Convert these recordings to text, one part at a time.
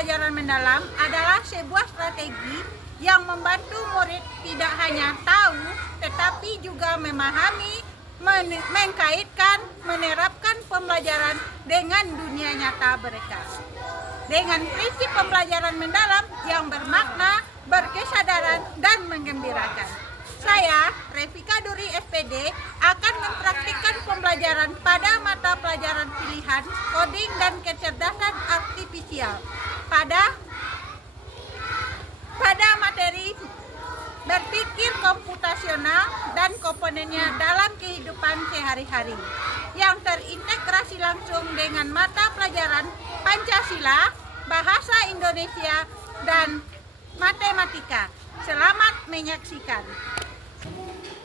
pembelajaran mendalam adalah sebuah strategi yang membantu murid tidak hanya tahu, tetapi juga memahami, mengkaitkan, menerapkan pembelajaran dengan dunia nyata mereka. Dengan prinsip pembelajaran mendalam yang bermakna, berkesadaran, dan menggembirakan. Saya, Revika Duri SPD, akan mempraktikkan pembelajaran pada mata pelajaran pilihan coding dan kecerdasan artifisial pada materi berpikir komputasional dan komponennya dalam kehidupan sehari-hari yang terintegrasi langsung dengan mata pelajaran Pancasila, Bahasa Indonesia, dan Matematika. Selamat menyaksikan.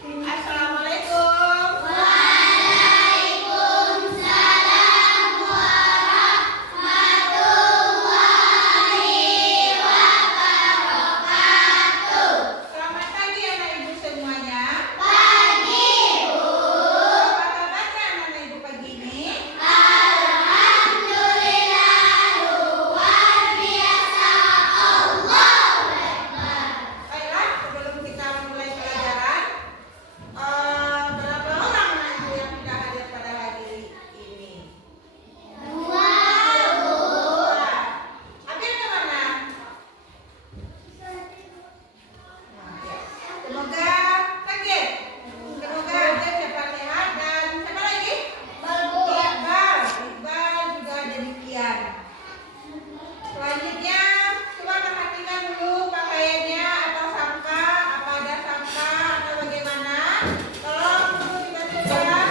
Assalamualaikum. Waalaikumsalam warahmatullahi wabarakatuh. Selamat pagi anak ibu semuanya. Pagi, Bu. Apa kabarnya anak ibu pagi ini? Alhamdulillah, luar biasa. Allahu Akbar. Baiklah, sebelum kita mulai pelajaran, berapa orang anak ibu yang tidak hadir pada hari ini? Dua, Bu. Hadir ke mana? Semoga sakit. Semoga Anda cepat sehat dan siapa lagi? Iqbal juga demikian. Selanjutnya, coba perhatikan dulu pakaiannya, apa sampah, apa ada sampah atau bagaimana. Tolong dulu tiba-tiba.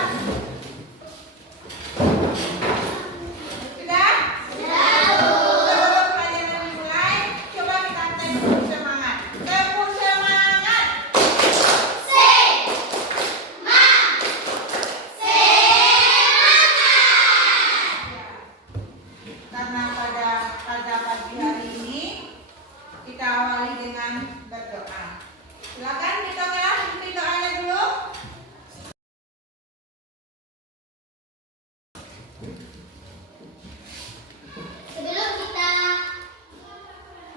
Sudah? Sebelum pelajaran dimulai, coba kita tepuk semangat. Tepuk semangat. Karena pada pagi hari ini kita awali dengan berdoa. Silakan kita pimpin doanya dulu. Sebelum kita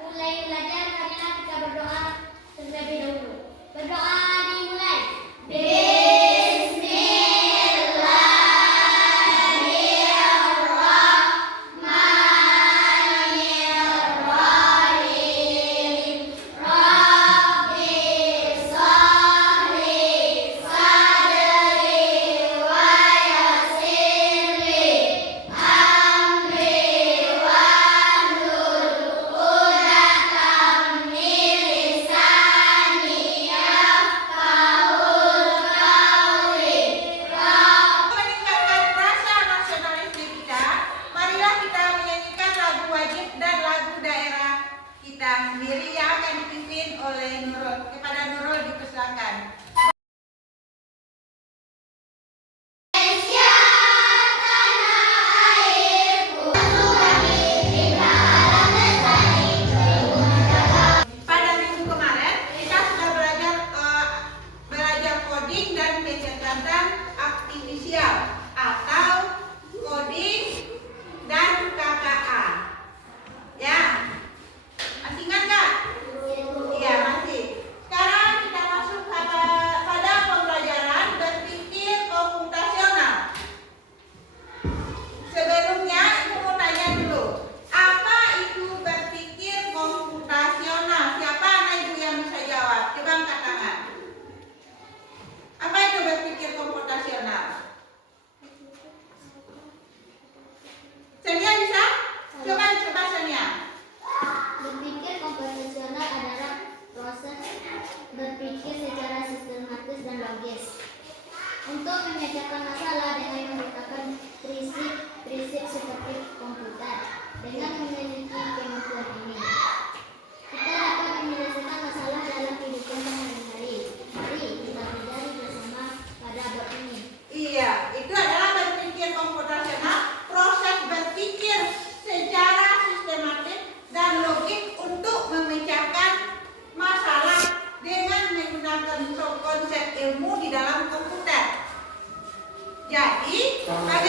mulai belajar, marilah kita berdoa terlebih dahulu. Berdoa dimulai. Bismillahirrahmanirrahim. Rabbi shrahli sadri wa yassirli amri wahlul 'uqdatam min lisani yafqahul qawli. Meningkatkan rasa nasionalisme kita, marilah kita menyanyikan lagu wajib dan lagu daerah kita sendiri yang akan dipimpin oleh Nurul. Kepada Nurul dipersilakan. Indonesia tanah airku, kami kita alam lestari. Pada minggu kemarin kita sudah belajar coding dan kecerdasan artifisial atau coding dan KKA. Ya, masih ingat nggak? Iya masih. Sekarang kita masuk pada pembelajaran berpikir komputasional. Sebelumnya ibu mau tanya dulu, apa itu berpikir komputasional? Siapa anak ibu yang bisa jawab? Coba angkat tangan. Apa itu berpikir komputasional? Sania bisa? Coba Sania. Berpikir komputasional adalah proses berpikir secara sistematis dan logis untuk memecahkan masalah dengan menggunakan prinsip seperti komputer. Dengan memiliki kemampuan ini, kita dapat menyelesaikan masalah dalam kehidupan sehari-hari. Mari kita pelajari bersama pada bab ini. Iya, itu adalah berpikir komputasional, proses berpikir secara sistematis dan logik untuk memecahkan masalah dengan menggunakan konsep ilmu di dalam komputer. Jadi, bagaimana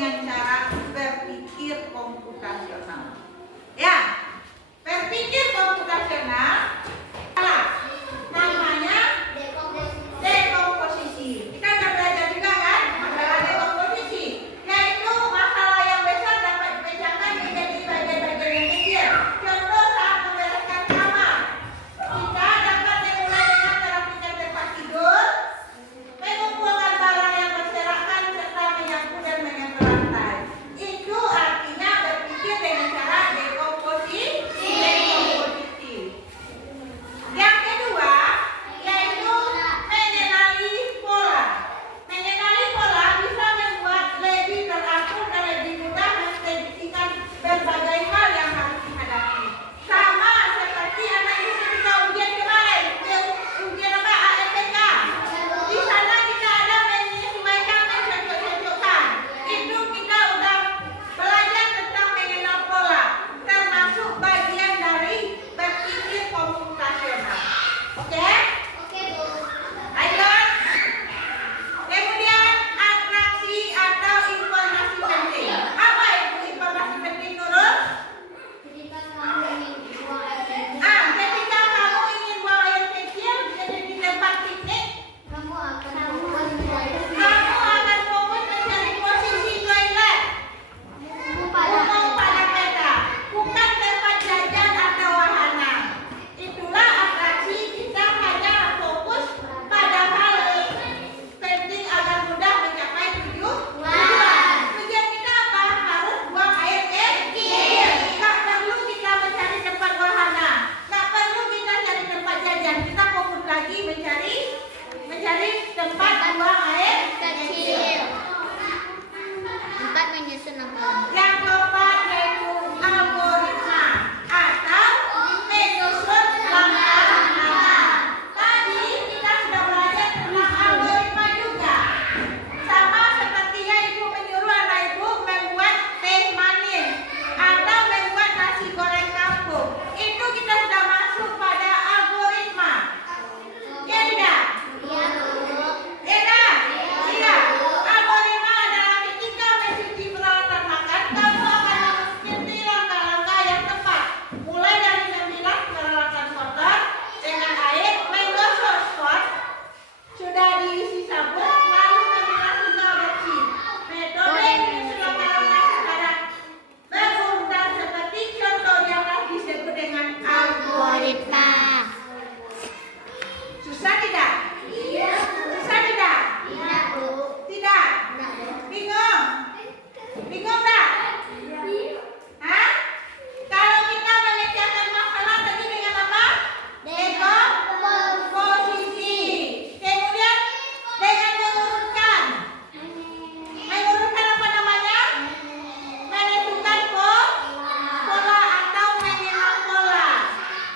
dengan cara berpikir komputasional. Ya, berpikir komputasional namanya dekomposisi. Kita udah belajar juga kan masalah dekomposisi, yaitu masalah yang besar dapat dipecahkan menjadi bagian-bagian yang kecil. Contoh saat membereskan kamar, kita dapat dimulai dengan merapikan tempat tidur, mengumpulkan barang yang berserakan serta menyapu dan menempel lantai. Itu artinya berpikir dengan cara dekomposisi. Yang kedua yaitu mengenali pola. Mengenali pola bisa membuat lebih teratur dan lebih mudah memprediksikan berbagai hal yang harus dihadapi. Sama seperti anak ibu ketika ujian kemarin, ujian apa ALPK. Di sana kita ada menyesuaikan, mencocok-cocokkan. Itu kita udah belajar tentang mengenal pola, termasuk bagian dari berpikir komputasional. Oke? Oke, Bu. Lanjut. Kemudian atraksi atau informasi penting. Apa itu informasi penting, Nurul? Ketika kamu ingin buang air kecil, Ketika kamu ingin buang air kecil, jadi di tempat piknik, kamu akan fokus mencari kamu akan fokus mencari posisi toilet umum pada umum pada peta, bukan tempat jajan atau wahana. Itulah atraksi, kita hanya fokus pada hal penting agar mudah mencapai tujuan. Tujuan kita apa? Harus buang air kecil. Nggak perlu kita mencari tempat wahana, nggak perlu kita cari tempat jajan. Kita fokus lagi mencari tempat buang air kecil. Empat, menyusun langkah. Yang keempat yaitu algoritma atau menyusun langkah-langkah. Tadi kita sudah belajar tentang algoritma juga. Sama sepertinya ibu menyuruh anak ibu membuat teh manis atau membuat nasi goreng kampung. Itu kita sudah masuk pada algoritma. Ya tidak? Iya, Bu. Eda? Iya. Algoritma adalah ketika mencuci peralatan makan, kamu akan mengikuti langkah-langkah yang tepat. Mulai dari memilah peralatan kotor dengan air, menggosok spot, sudah diisi sabun, lalu memilah hingga bersih. Metode menyusun langkah-langkah secara berurutan seperti contoh yang disebut dengan algoritma. Susah tidak? Iya. Susah tidak? Iya, Bu. Tidak? Enggak, Bu. Bingung? Bingung tak? Hah? Kalau kita memecahkan masalah tadi dengan apa? Dekomposisi. Kemudian dengan mengurutkan. Mengurutkan apa namanya? Menentukan pola atau mengenal pola.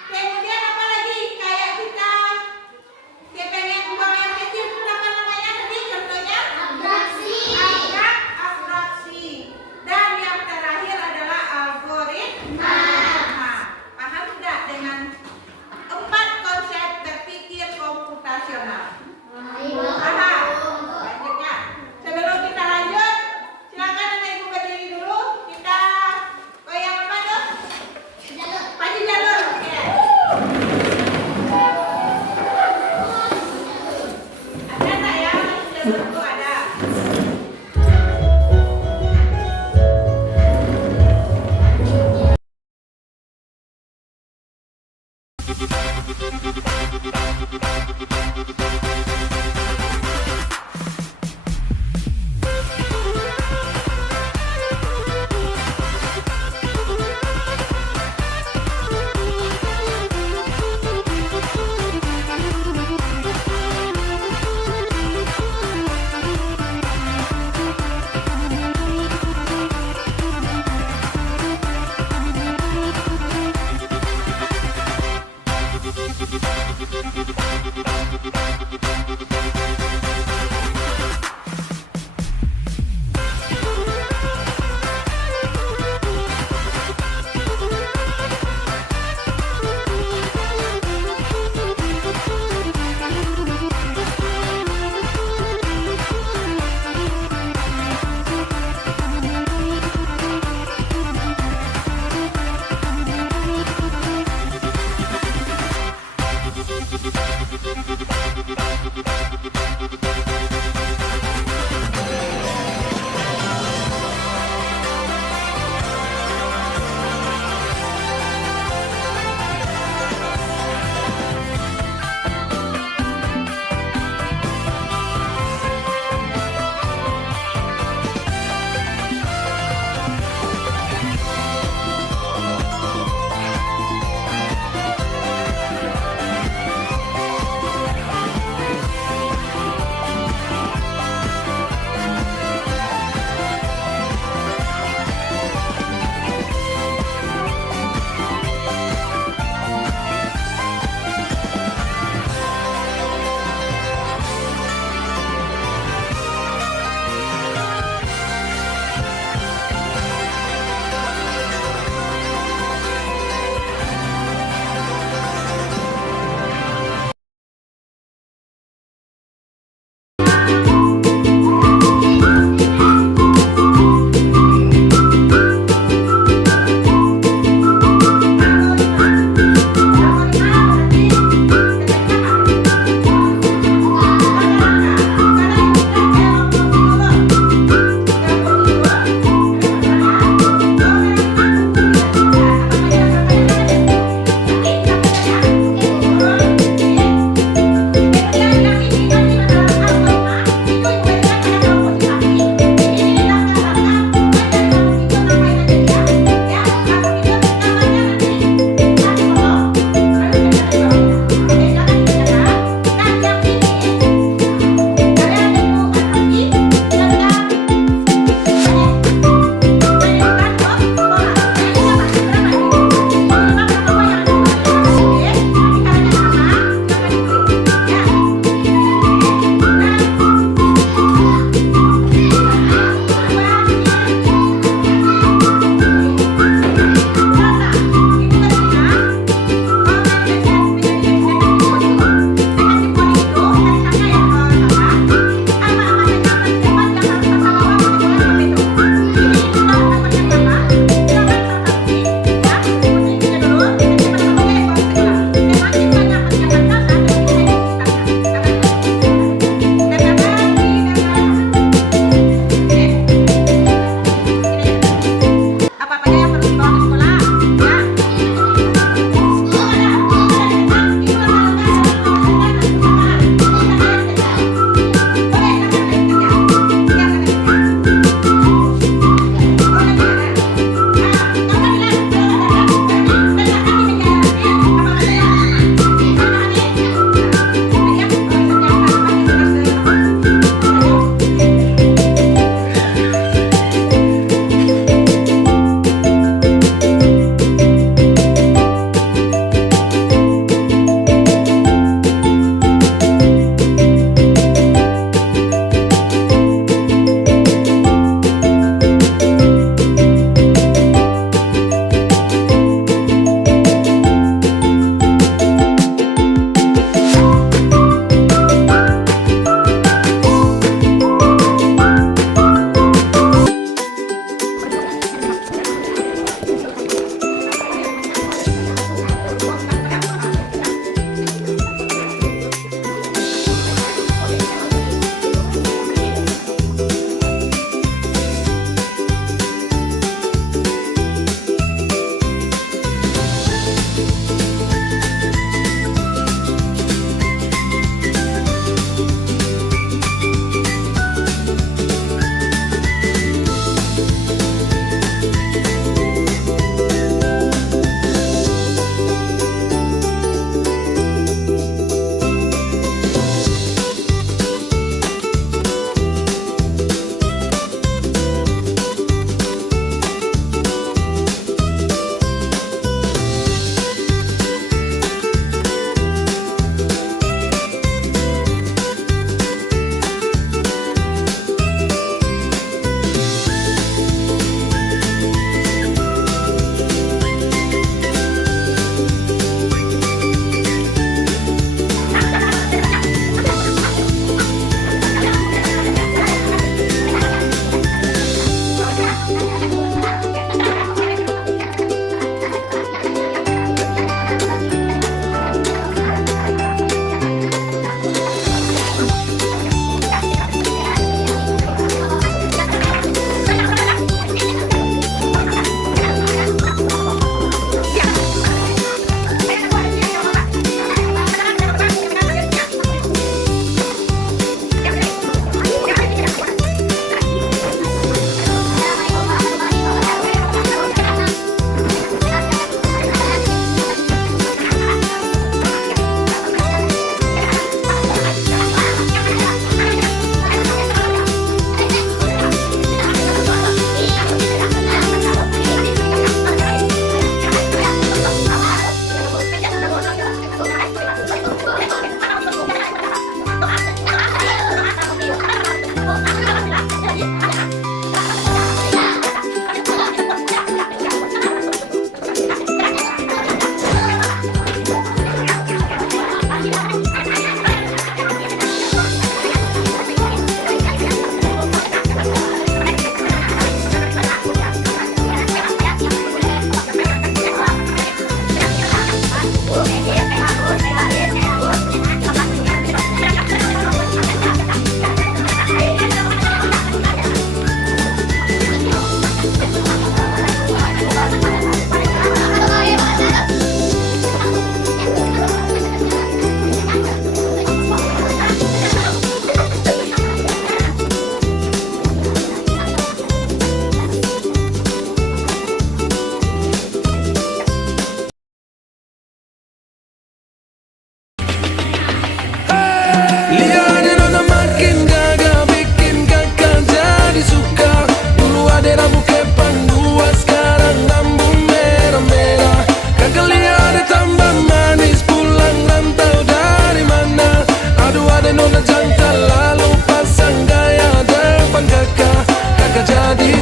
Kemudian apa lagi? Kayak kita pengen buang yang kecil itu apa namanya tadi contohnya? Atraksi. Atraksi. Dan yang terakhir adalah algoritma. Paham tidak dengan 4 konsep berpikir komputasional? Paham? Lanjut ya. Sebelum kita lanjut, silakan anak ibu berdiri dulu. Kita goyang apa tuh? Maju jalur. Oke. Ada tak ya? Maju jalur tuh ada.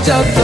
যত